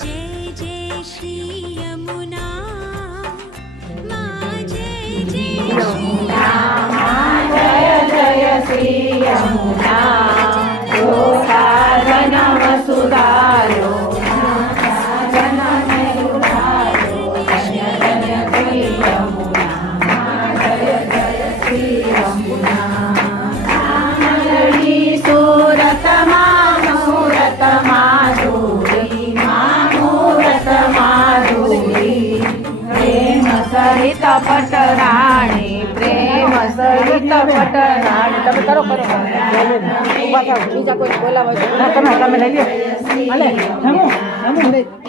जय जय श्री यमुना माँ जय जय जय जय श्री यमुना गोसाधन वसुधारो सहित पटराणी प्रेम सहित पटराणी તમે કરો કરો ઊભા થાઓ બીજા કોઈ બોલાવો ના તમે લઈ લ્યો હાલે જમો જમો ભાઈ